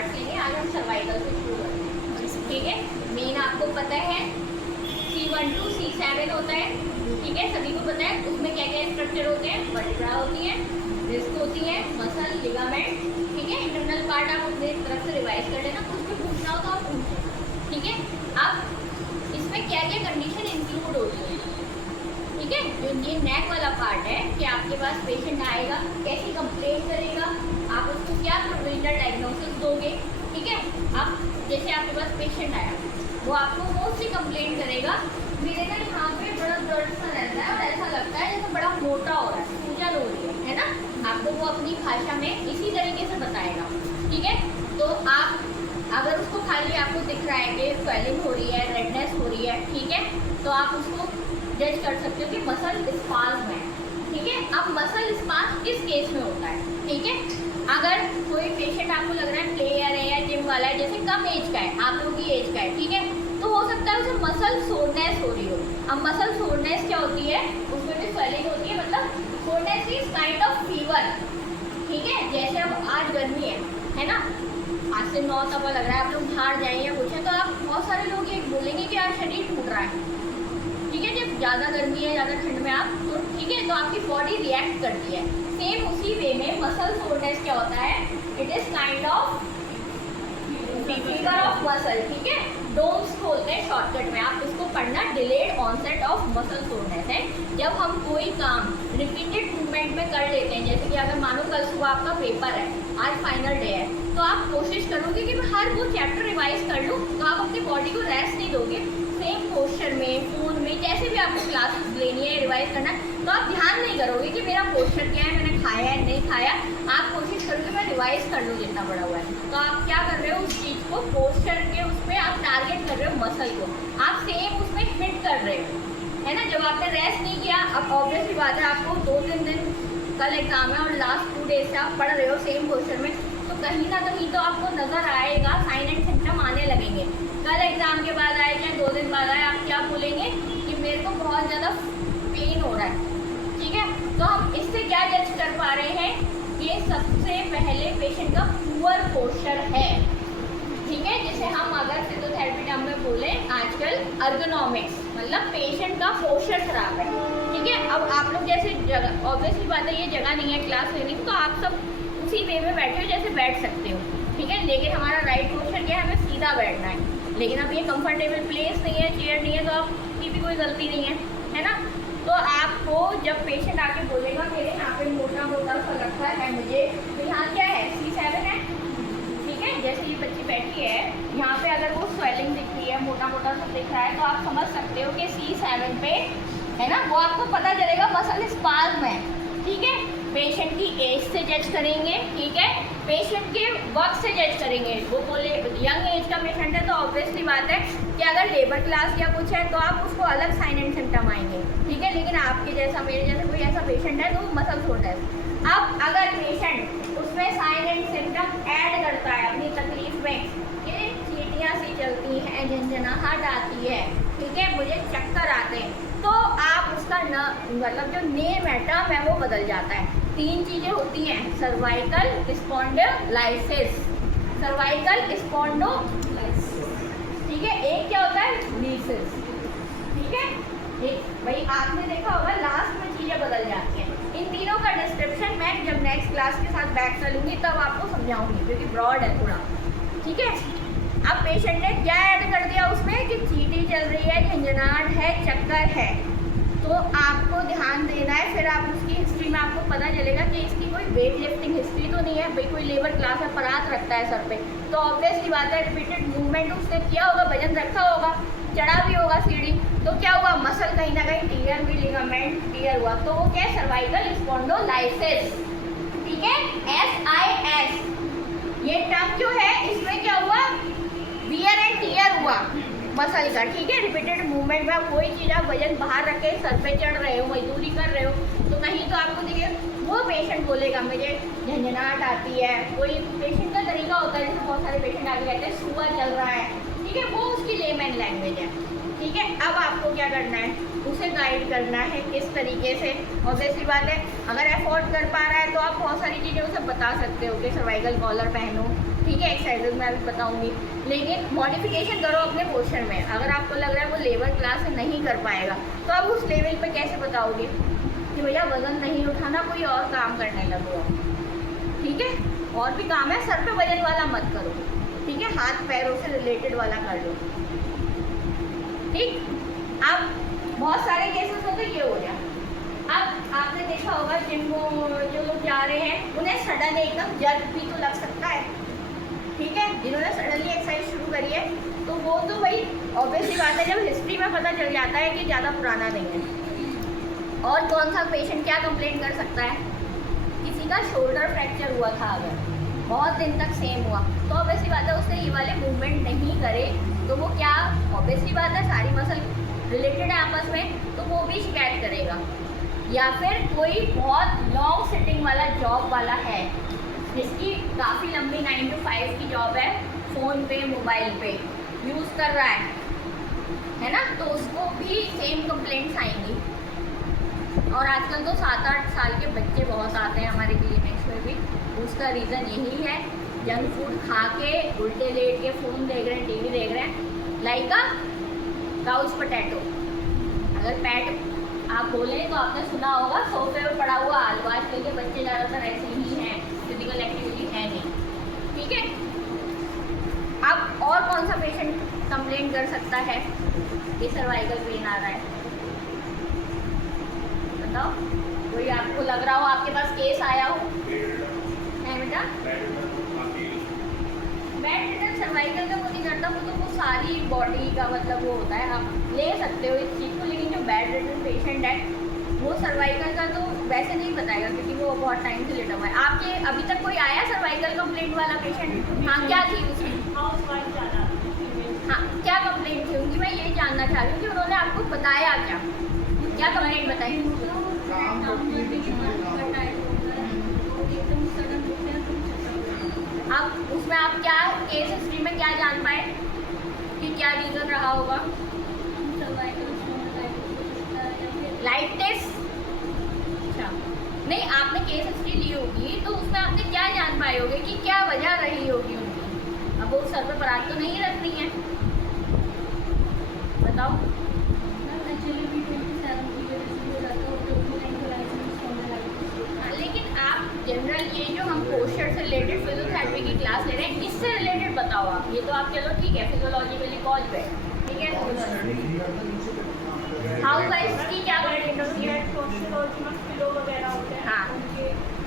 Part लेंगे। आज हम सर्वाइकल से शुरू करते हैं, ठीक है। मेन आपको पता है C1 to C7 होता है, ठीक है, सभी को पता है। उसमें क्या क्या स्ट्रक्चर होते हैं, वर्टिब्रा होती है, डिस्क होती है, मसल, लिगामेंट, ठीक है। इंटरनल पार्ट आप अपने तरफ से रिवाइज कर लेना, कुछ भी पूछना हो तो आप पूछो, ठीक है। अब इसमें क्या क्या कंडीशन इंक्लूड होती है, ठीक है। जो ये नेक वाला पार्ट है कि आपके पास पेशेंट आएगा, कैसी कंप्लेंट करेगा, आप उसको क्या प्रोविजनल डायग्नोसिस दोगे, ठीक है। अब जैसे आपके पास पेशेंट आया, वो आपको मोस्टली कंप्लेंट करेगा मेरे ना यहाँ पे बड़ा दर्द सा रहता है और ऐसा लगता है जैसे बड़ा मोटा हो रहा है, सूजन हो रही है ना। आपको वो अपनी भाषा में इसी तरीके से बताएगा, ठीक है। तो आप अगर उसको खाली आपको दिख रहा है कि स्वेलिंग हो रही है, रेडनेस हो रही है, ठीक है, तो आप उसको जज कर सकते हो कि मसल स्पाज्म है, ठीक है। अब मसल स्पाज्म किस केस में होता है, ठीक है। अगर कोई पेशेंट आपको लग रहा है प्लेयर है या जिम वाला है, जैसे कम एज का है, आप लोगों की एज का है, ठीक है, तो हो सकता है उसे मसल सोरनेस हो रही हो। अब मसल सोरनेस क्या होती है, उसमें भी स्वेलिंग होती है, मतलब soreness is kind of fever, ठीक है। जैसे अब आज गर्मी है ना, आज से 9 तक लग रहा है, आप लोग बाहर जाएं या कुछ है तो आप बहुत सारे लोग ये बोलेंगे कि आज शरीर टूट रहा है, ठीक है। जब ज़्यादा गर्मी है, ज़्यादा ठंड में आप तो ठीक है, तो आपकी बॉडी रिएक्ट करती है। सेम उसी वे में मसल सोरनेस क्या होता है, it is kind of fever of muscle, ठीक है। डोम्स बोलते हैं शॉर्टकट में, आप इसको पढ़ना, delayed onset of muscle soreness है। जब हम कोई काम रिपीटेड मूवमेंट में कर लेते हैं, जैसे कि अगर मानो कल सुबह आपका पेपर है, आज फाइनल डे है, तो आप कोशिश करोगे कि मैं हर वो चैप्टर रिवाइज कर लूँ, तो आप अपनी बॉडी को रेस्ट नहीं दोगे। सेम पोस्चर में, फोन में, जैसे भी आपको क्लासेस लेनी है, रिवाइज करना है, तो आप ध्यान नहीं करोगे कि मेरा पोस्चर क्या है, मैंने खाया है नहीं खाया, आप कोशिश करोगे मैं रिवाइज कर लूँ जितना बड़ा हुआ है। तो आप क्या कर रहे हो, उस चीज़ को पोस्चर के उसमें आप टारगेट कर रहे हो मसल को, आप सेम उसमें हिट कर रहे हो, है ना। जब आपने रेस्ट नहीं किया, अब ऑब्वियसली बात है आपको 2-3 दिन कल एग्जाम है और लास्ट 2 डेज से आप पढ़ रहे हो सेम पोस्चर में, तो कहीं ना कहीं तो आपको नजर आएगा, साइन एंड सिम्टम आने लगेंगे। कल एग्जाम के बाद आए या 2 दिन बाद आए, आप क्या बोलेंगे कि मेरे को बहुत ज़्यादा पेन हो रहा है, ठीक है। तो हम इससे क्या जज कर पा रहे हैं, ये सबसे पहले पेशेंट का पुअर पोस्चर है, ठीक है। जिसे हम अगर फिजियोथेरेपी टर्म में बोले आजकल अर्गोनॉमिक्स, मतलब पेशेंट का पोस्चर खराब है, ठीक है। अब आप लोग जैसे जगह, ऑब्वियसली बात है ये जगह नहीं है क्लास लेने की, तो आप सब उसी वे में बैठे हो जैसे बैठ सकते हो, ठीक है। लेकिन हमारा राइट पोस्चर क्या है, हमें सीधा बैठना है। लेकिन अब ये कंफर्टेबल प्लेस नहीं है, चेयर नहीं है, तो आपकी भी कोई गलती नहीं है ना। तो आपको जब पेशेंट आके बोलेगा मेरे यहाँ पे मोटा मोटा सा लगता है मुझे, तो यहाँ क्या है, C7 है, ठीक है। जैसे ये बच्ची बैठी है, यहाँ पे अगर वो स्वेलिंग दिख रही है, मोटा मोटा सा दिख रहा है, तो आप समझ सकते हो कि C7 पे है ना, वो आपको पता चलेगा मसल स्पाज्म है, ठीक है। पेशेंट की एज से जज करेंगे, ठीक है, पेशेंट के वक्त से जज करेंगे। वो बोले यंग एज का पेशेंट है तो ऑब्वियसली बात है कि अगर लेबर क्लास या कुछ है तो आप उसको अलग साइन एंड सिम्टम आएंगे, ठीक है। लेकिन आपके जैसा, मेरे जैसा कोई ऐसा पेशेंट है तो वो मसल सोरनेस। अब अगर पेशेंट उसमें साइन एंड सिम्टम ऐड करता है अपनी तकलीफ में, कि चींटियाँ सी चलती हैं, झंझनाहट आती है, ठीक है, मुझे चक्कर आते हैं, तो आप उसका न मतलब जो नेम है, टर्म है, वो बदल जाता है। 3 चीज़ें होती हैं, सर्वाइकल स्पॉन्डिलोलाइसिस, सर्वाइकल स्पॉन्डिलोलाइसिस, ठीक है। एक क्या होता है, लीसिस, ठीक है। एक भाई आपने देखा होगा लास्ट में चीज़ें बदल जाती हैं। इन तीनों का डिस्क्रिप्शन मैं जब नेक्स्ट क्लास के साथ बैक चलूँगी तब आपको समझाऊंगी, क्योंकि ब्रॉड है थोड़ा, ठीक है। अब पेशेंट ने क्या ऐड कर दिया उसमें कि चींटी चल रही है, झंझनाहट है, चक्कर है, तो आपको ध्यान देना है। फिर आप उसकी हिस्ट्री में आपको पता चलेगा कि इसकी कोई वेट लिफ्टिंग हिस्ट्री तो नहीं है, भाई कोई लेबर क्लास है, परात रखता है सर पे, तो ऑब्वियसली बात है रिपीटेड मूवमेंट उसने किया होगा, वजन रखा होगा, चढ़ा भी होगा सीढ़ी, तो क्या हुआ, मसल कहीं ना कहीं टीयर हुई, लिगामेंट टीयर हुआ, तो वो क्या है, सर्वाइकल स्पॉन्डिलोलाइसिस, ठीक है। SIS ये टर्म जो है, इसमें क्या हुआ, वियर एंड टीयर हुआ मसल का, ठीक है। रिपीटेड मूवमेंट में कोई चीज़ आप वजन बाहर रख के सर पे चढ़ रहे हो, मजदूरी कर रहे हो, तो कहीं तो आपको देखिए वो पेशेंट बोलेगा मुझे झंझनाहट आती है। कोई पेशेंट का तरीका होता है, जैसे बहुत सारे पेशेंट आगे कहते हैं सुआ चल रहा है, ठीक है, वो उसकी लेमैन लैंग्वेज है, ठीक है, अब आपको क्या करना है, उसे गाइड करना है किस तरीके से। ऑब्वियसली बात है, अगर अफोर्ड कर पा रहा है तो आप बहुत सारी चीज़ें उसे बता सकते हो कि सर्वाइकल कॉलर पहनो, ठीक है, एक्सरसाइजेज मैं अभी बताऊंगी। लेकिन मॉडिफिकेशन करो अपने पोस्चर में। अगर आपको लग रहा है वो लेबर क्लास से नहीं कर पाएगा तो आप उस लेवल पे कैसे बताओगे कि भैया वजन नहीं उठाना, कोई और काम करने लगो, ठीक है। और भी काम है, सर पे वजन वाला मत करो, ठीक है, हाथ पैरों से रिलेटेड वाला कर लो, ठीक। अब बहुत सारे केसेस में तो ये हो गया। अब आपने देखा होगा जिम जो लोग जा रहे हैं उन्हें सडन एकदम जर्क भी तो लग सकता है, ठीक है। जिन्होंने सडनली एक्सरसाइज शुरू करी है तो वो तो भाई ऑब्वियसली बात है, जब हिस्ट्री में पता चल जाता है कि ज़्यादा पुराना नहीं है। और कौन सा पेशेंट क्या कंप्लेन कर सकता है, किसी का शोल्डर फ्रैक्चर हुआ था, अगर बहुत दिन तक सेम हुआ तो ऑब्वियसली बात है उसने ये वाले मूवमेंट नहीं करे तो वो क्या, ऑब्वियसली बात है सारी मसल रिलेटेड है आपस में, तो वो भी शिकायत करेगा। या फिर कोई बहुत लॉन्ग सिटिंग वाला जॉब वाला है जिसकी काफ़ी लंबी 9 to 5 की जॉब है, फ़ोन पे मोबाइल पे यूज़ कर रहा है ना, तो उसको भी सेम कंप्लेंट्स आएंगी। और आजकल तो 7-8 साल के बच्चे बहुत आते हैं हमारे क्लिनिक्स में भी, उसका रीज़न यही है, जंक फूड खा के उल्टे लेट के फ़ोन देख रहे हैं, टीवी देख रहे हैं, लाइक अ काउच पोटैटो। अगर पैट आप बोलें तो आपने सुना होगा सोफे पर पड़ा हुआ आलू, आजकल के बच्चे ज़्यादातर ऐसे ही हैं, फिजिकल एक्टिविटी है नहीं, ठीक है। अब और कौन सा पेशेंट कंप्लेंट कर सकता है कि सर्वाइकल पेन आ रहा है, बताओ। कोई आपको लग रहा हो आपके पास केस आया हो, है बेटा, बैड रिटर्न सर्वाइकल का वो नहीं करता, वो तो वो सारी बॉडी का मतलब वो होता है, आप ले सकते हो इस चीज़ को। लेकिन जो बैड रिटर्न पेशेंट है वो सर्वाइकल का तो वैसे नहीं बताएगा क्योंकि वो बहुत टाइम से लेटा हुआ है। आपके अभी तक कोई आया सर्वाइकल कंप्लेंट वाला पेशेंट? हाँ, क्या थी उसकी? हाँ, क्या कंप्लेंट थी उनकी, मैं यही जानना चाह रही हूँ कि उन्होंने आपको बताया क्या कंप्लेंट बताई? अब उसमें आप क्या केस हिस्ट्री में क्या जान पाए कि क्या रीज़न रहा होगा? लाइट टेस्ट, अच्छा नहीं, आपने केस हिस्ट्री ली होगी तो उसमें आपने क्या जान पाए होगे कि क्या वजह रही होगी उनकी। अब वो सर पे परात तो नहीं रख रही है, बताओ। लेकिन आप जनरल ये जो हम पोस्चर से रिलेटेड फिजियोथेरेपी की क्लास ले रहे हैं इससे रिलेटेड बताओ आप। ये तो आप चलो ठीक है फिजियोलॉजिकली कॉज पे, ठीक है। हाउस वाइफ की क्या कंप्लेंट होती है? हाँ,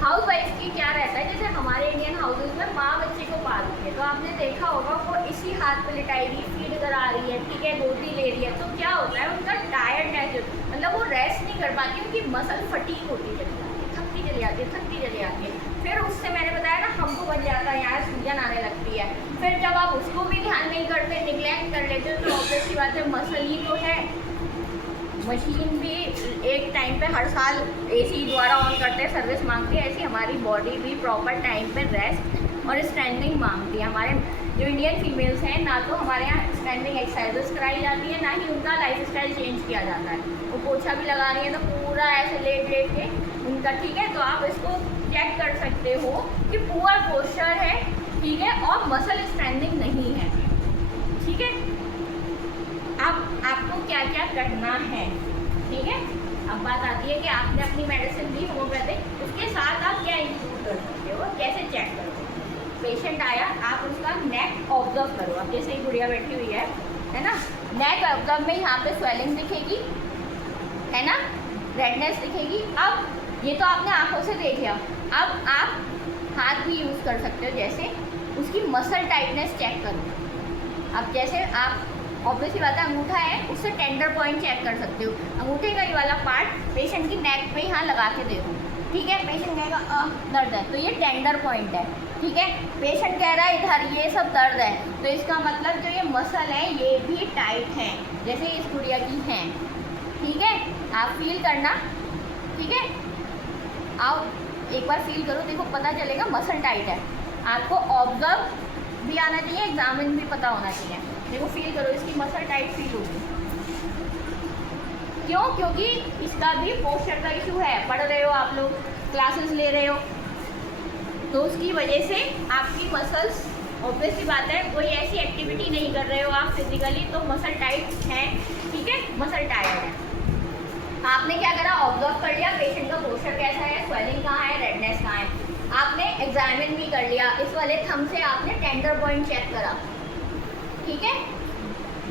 हाउस वाइफ की क्या रहता है, जैसे हमारे इंडियन हाउसेज में माँ बच्चे को पालती है तो आपने देखा होगा वो इसी हाथ पे लिटाएगी, फीड करा रही है, ठीक है, गोदी ले रही है, तो क्या होता है उनका टायर्डनेस, मतलब वो रेस्ट नहीं कर पाती, उनकी मसल फटीग होती चली जाती है, थकती चली आती है। फिर उससे मैंने बताया ना हमको बच जाता है, यहाँ सूजन आने लगती है। फिर जब आप उसको भी ध्यान नहीं करते, निगलेक्ट कर लेते हो तो ऑब्वियसली बात है मसल ही तो है। मशीन भी एक टाइम पे हर साल एसी द्वारा ऑन करते हैं, सर्विस मांगती है, ऐसी हमारी बॉडी भी प्रॉपर टाइम पे रेस्ट और स्ट्रेंथनिंग मांगती है। हमारे जो इंडियन फीमेल्स हैं ना तो हमारे यहाँ स्ट्रेंथनिंग एक्सरसाइजेस कराई जाती है, ना ही उनका लाइफ स्टाइल चेंज किया जाता है। वो पोछा भी लगा रही है तो पूरा ऐसे लेट के उनका, ठीक है। तो आप इसको चेक कर सकते हो कि पुअर पोस्चर है, ठीक है, और मसल स्ट्रेंथनिंग नहीं है, ठीक है। अब आपको क्या क्या करना है, ठीक है। अब बात आती है कि आपने अपनी मेडिसिन दी होम्योपैथिक, उसके साथ आप क्या इंक्लूड कर सकते हो, कैसे चेक करोगे। पेशेंट आया, आप उसका नेक ऑब्जर्व करो। अब जैसे ही गुड़िया बैठी हुई है ना, नेक ऑब्जर्व में यहाँ पे स्वेलिंग दिखेगी, है ना, रेडनेस दिखेगी। अब ये तो आपने आंखों से देख लिया, अब आप हाथ भी यूज़ कर सकते हो, जैसे उसकी मसल टाइटनेस चेक करो। अब जैसे आप ऑब्वियसली बात है अंगूठा है, उससे टेंडर पॉइंट चेक कर सकते हो। अंगूठे का ये वाला पार्ट पेशेंट की नेक पे यहाँ लगा के देखो, ठीक है। पेशेंट कहेगा दर्द है, तो ये टेंडर पॉइंट है, ठीक है। पेशेंट कह रहा है इधर ये सब दर्द है, तो इसका मतलब जो ये मसल है ये भी टाइट है, जैसे इस गुड़िया की है, ठीक है। आप फील करना, ठीक है, आओ एक बार फील करो, देखो पता चलेगा मसल टाइट है। आपको ऑब्जर्व भी आना चाहिए, एग्जामिन भी पता होना चाहिए। देखो फील करो, इसकी मसल टाइट फील होगी, क्यों? क्योंकि इसका भी पोस्चर का इशू है। पढ़ रहे हो आप लोग, क्लासेस ले रहे हो, तो उसकी वजह से आपकी मसल्स, ऑब्वियसली बात है, कोई ऐसी एक्टिविटी नहीं कर रहे हो आप फिजिकली, तो मसल टाइट है, ठीक है, मसल टायर्ड है। आपने क्या करा, ऑब्जर्व कर लिया पेशेंट का पोस्चर कैसा है, स्वेलिंग कहाँ है, रेडनेस कहाँ है, आपने एग्जामिन भी कर लिया। इस वाले थंब से आपने टेंडर पॉइंट चेक करा, ठीक है,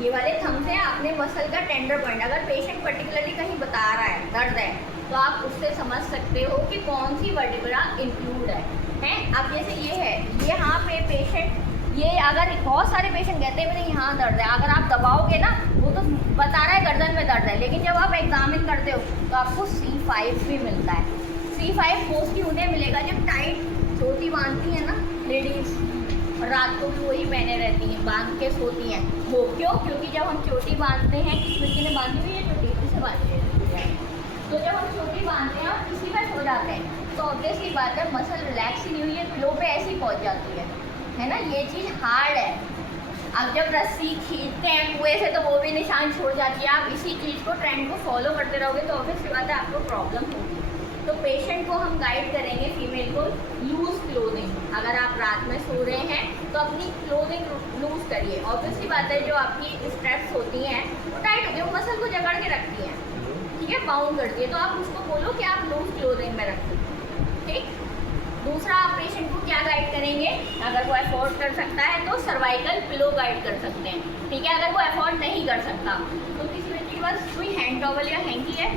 ये वाले थंब से आपने मसल का टेंडर पॉइंट, अगर पेशेंट पर्टिकुलरली कहीं बता रहा है दर्द है, तो आप उससे समझ सकते हो कि कौन सी वर्टिब्रा इंक्लूड है। अब जैसे ये है, यहाँ पे पेशेंट, ये अगर बहुत सारे पेशेंट कहते हैं मेरे यहाँ दर्द है, अगर आप दबाओगे ना, वो तो बता रहा है गर्दन में दर्द है, लेकिन जब आप एग्जामिन करते हो तो आपको C5 भी मिलता है। C5 मोस्टली उन्हें मिलेगा जब टाइट चोटी बांधती है ना लेडीज, और रात को भी वही पहने रहती हैं, बांध के सोती हैं वो। क्यों? क्योंकि जब हम चोटी बांधते हैं, किस लड़की ने बांधी हुई है चोटी, किसे बांधी है, तो जब हम चोटी बांधते हैं और किसी में सो जाते हैं, तो ऑब्वियसली बात है मसल रिलैक्स ही नहीं हुई है, फ्लो पे ऐसी पहुँच जाती है ना, ये चीज़ हार्ड है। अब जब रस्सी खींचते हैं कुएं से, तो वो भी निशान छोड़ जाती है। आप इसी चीज़ को, ट्रेंड को फॉलो करते रहोगे तो ऑब्वियसली बात है आपको प्रॉब्लम होगी। तो पेशेंट को हम गाइड करेंगे, फीमेल को, लूज क्लोथिंग। अगर आप रात में सो रहे हैं तो अपनी क्लोथिंग लूज करिए। ऑब्वियसली बात है जो आपकी स्ट्रेप्स होती हैं वो टाइट होती है, वो मसल को जकड़ के रखती हैं, ठीक है, बाउंड करती है, तो आप उसको बोलो कि आप लूज क्लोथिंग में रखिए, ठीक। दूसरा, आप पेशेंट को क्या गाइड करेंगे, अगर वो अफोर्ड कर सकता है तो सर्वाइकल पिलो गाइड कर सकते हैं, ठीक है। अगर वो अफोर्ड नहीं कर सकता तो किसी व्यक्ति के पास कोई हैंड टॉवल या हैंकी है,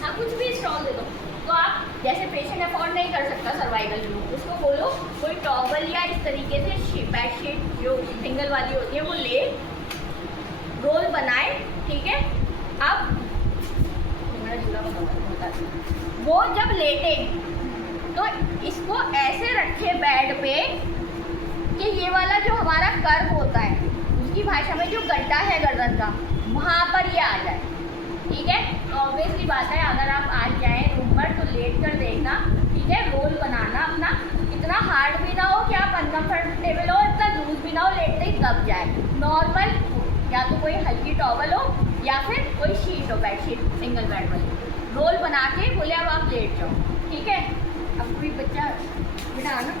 आप कुछ भी स्टॉल दे दो, तो आप जैसे पेशेंट अफोर्ड नहीं कर सकता सर्वाइकल पिलो, उसको बोलो कोई टॉवल या इस तरीके से बेडशीट जो सिंगल वाली होती है वो ले, रोल बनाए, ठीक है। अब वो जब लेटे तो इसको ऐसे रखे बेड पे कि ये वाला जो हमारा कर्व होता है, उसकी भाषा में जो गड्ढा है गर्दन का, वहाँ पर ये आ जाए, ठीक है। तो ऑब्वियसली बात है, अगर आप आज जाएं रूम पर तो लेट कर देखना, ठीक है, रोल बनाना अपना, इतना हार्ड भी ना हो कि आप अनकम्फर्टेबल हो, इतना लूज भी ना हो, लेटते ही दब जाए। नॉर्मल, या तो कोई हल्की टॉवल हो या फिर कोई शीट हो, बेडशीट सिंगल बेड वाली, रोल बना के बोले अब आप लेट जाओ, ठीक है। अब कोई बच्चा बिना ना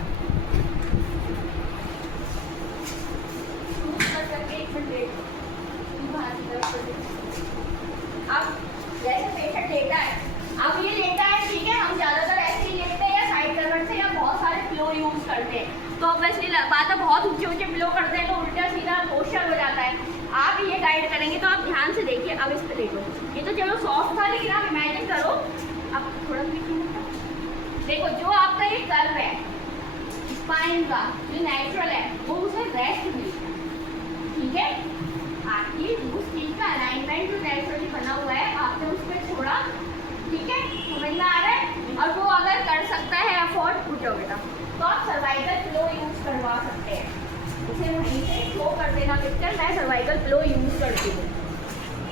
अब जैसे पेशेंट लेटा है, अब ये लेटा है, ठीक है, हम ज़्यादातर ऐसे ही लेटते हैं या साइड करवट से, या बहुत सारे फ्लो यूज़ करते हैं, तो ऑब्वियसली बात है बहुत ऊंचे ऊंचे फ्लो करते हैं तो उल्टा सीधा पोस्चर हो जाता है। आप ये गाइड करेंगे तो आप ध्यान से देखिए। अब इस पर देखो, ये तो चलो सॉफ्ट था, लेकिन आप इमेजिन करो, अब थोड़ा देखो जो आपका ये कर्व है स्पाइन का, जो नेचुरल है, वो उसे रेस्ट मिलता है, ठीक है। आपकी उस चीज का अलाइनमेंट जो नेचुरली बना हुआ है, आपने उस पर छोड़ा, ठीक है, समझ में आ रहा है। और वो अगर कर सकता है अफोर्ड, पूछ जाओ बेटा, तो आप सर्वाइकल फ्लो यूज करवा सकते हैं। उसे वहीं से शो कर देना पिक्चर, मैं सर्वाइकल फ्लो यूज करती हूँ।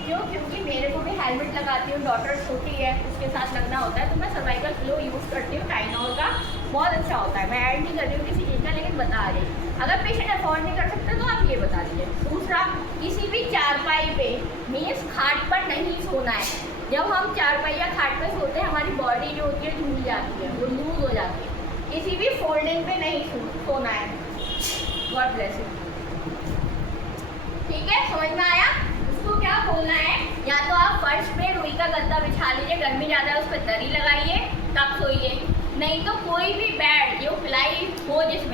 क्यों? क्योंकि मेरे को भी हेलमेट लगाती हूँ, डॉटर छोटी है, उसके साथ लगना होता है, तो मैं सर्वाइकल फ्लो यूज़ करती हूँ। टाइनोल का बहुत अच्छा होता है, मैं ऐड नहीं कर रही हूँ किसी चीज़ का, लेकिन बता रही। अगर पेशेंट अफोर्ड नहीं कर सकता तो आप ये बता दीजिए। दूसरा, किसी भी चारपाई पे, मीन्स खाट पर नहीं सोना है। जब हम चारपाई या खाट पर सोते हैं, हमारी बॉडी जो होती है झूल जाती है, वो लूज हो जाती है। किसी भी फोल्डिंग पे नहीं सोना है। गॉड ब्लेस यू, ठीक है, समझ में आया। उसको क्या बोलना है, या तो आप फर्श पे रुई का गद्दा बिछा लीजिए, गर्मी ज़्यादा है उस पर दरी लगाइए, तब सोइए। नहीं तो कोई भी बेड जो प्लाई हो जिसमें